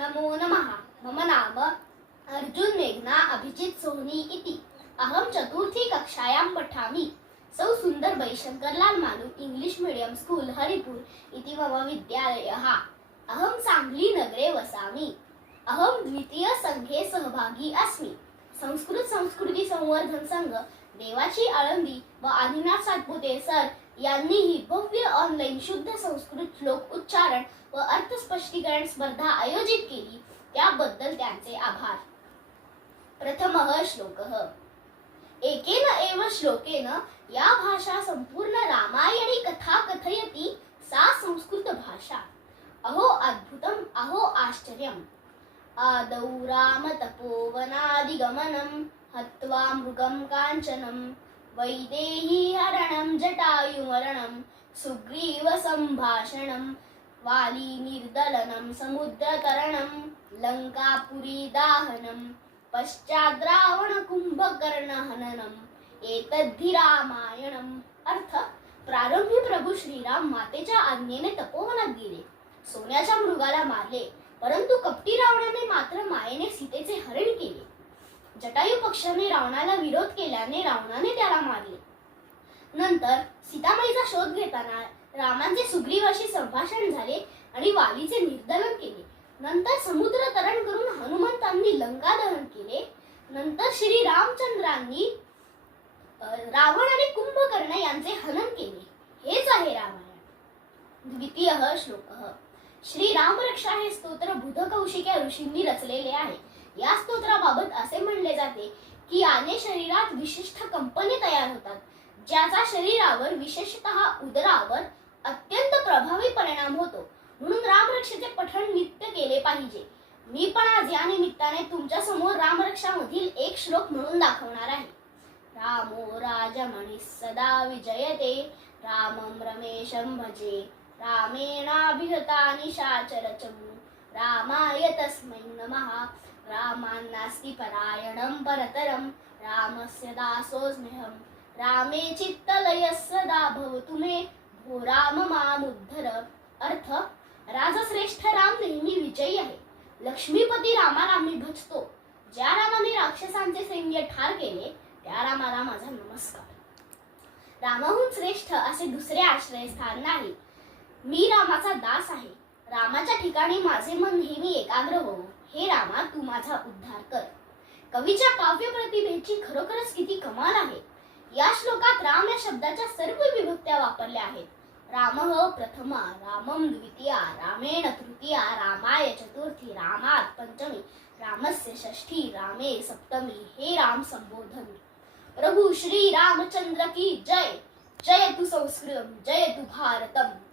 नमो नमः। मम नाम अर्जुन मेघना अभिजित सोनी इति। अहम चतुर्थी कक्षायां पठामि। सौ Sundar वैशंकरलाल Malu English medium school Haripur इति मम विद्यालयः। अहम सांगली नगरे वसामि। अहम द्वितीय संघे सहभागी अस्मि। संस्कृत संस्कृती संवर्धन संघ देवाची आळंदी व आदिनाथ सातपुते सर यांनीही भव्य ऑनलाईन शुद्ध संस्कृत श्लोक उच्चारण व अर्थ स्पष्टीकरण स्पर्धा आयोजित केली. त्याबद्दल त्यांचे आभार. प्रथमः श्लोकः एकेन एव श्लोकेन या भाषा संपूर्ण रामायणी कथा कथयति सा संस्कृत भाषा. अहो अद्भुतम् अहो आश्चर्यम्. आदौ रामतपोवनादिगमनं हत्वा मृगं काञ्चनं वैदेही हरणं जटायुमरणं सुग्रीवसम्भाषणं वालीनिर्दलनं समुद्रतरणं लङ्कापुरीदाहनं पश्चाद्रावणकुम्भकर्णहननम् एतद्धि रामायणम् अर्थ प्रारंभी प्रभू श्रीराम मातेच्या आज्ञेने तपोवनात गेले सोन्याच्या मृगाला मारले परंतु कपटी रावणाने मात्र मायेने सीतेचे हरण केले. जटायू पक्षाने रावणाला विरोध केल्याने रावणाने त्याला मारले. नंतर सीतामाईचा शोध घेताना रामांचे सुग्रीवाशी संभाषण झाले आणि वालीचे निर्दलन केले. नंतर समुद्र तरण करून हनुमंतांनी लंका दहन केले. नंतर श्री रामचंद्रांनी रावण आणि कुंभकर्ण यांचे हनन केले. हेच आहे रामायण. द्वितीय श्लोक. श्री रामरक्षा हे स्तोत्र बुधकौशिक्या ऋषींनी रचलेले आहे. या स्तोत्राबाबत असे म्हणले जाते की याने शरीरात विशिष्ट कंपने तयार होतात ज्याचा शरीरावर विशेषतः उदरावर अत्यंत प्रभावी परिणाम होतो. म्हणून रामरक्षेचे पठण नित्य केले पाहिजे. मी पण आज या निमित्ताने तुमच्यासमोर रामरक्षामधील एक श्लोक म्हणून दाखवणार आहे. रामो राजमणि सदा विजयते रामं रमेशं भजे रामेणाभिहता निशाचरचमु रामाय तस्मै नमः। रामान्नास्ति परायणं परतरं रामस्य दासोऽस्म्यहं रामे चित्तलयः सदा भवतु मे भो राम मामुद्धर। अर्थ राजश्रेष्ठ राम नेहमी विजयी आहे। लक्ष्मीपती रामाला मी भजतो। ज्या रामाने राक्षसांचे सैन्य ठार केले त्या रामाला माझा नमस्कार। रामाहून श्रेष्ठ असे दुसरे आश्रयस्थान नाही। मी रामाचा दास आहे। रामाच्या ठिकाणी माझे मन नेहमी एकाग्र हो हे रामा तू माझा उद्धार कर. कवीच्या काव्य प्रतिभेची खरोखरच किती कमाल आहे. या श्लोकात राम या शब्दाच्या सर्व विभक्त्या वापरल्या आहेत. रामः प्रथमा रामम द्वितीया रामेण तृतीया रामाय चतुर्थी रामात पंचमी रामस्य षष्ठी रामे सप्तमी हे राम संबोधन. प्रभू श्री रामचंद्र की जय! जय तु संस्कृतम जय तु भारतम।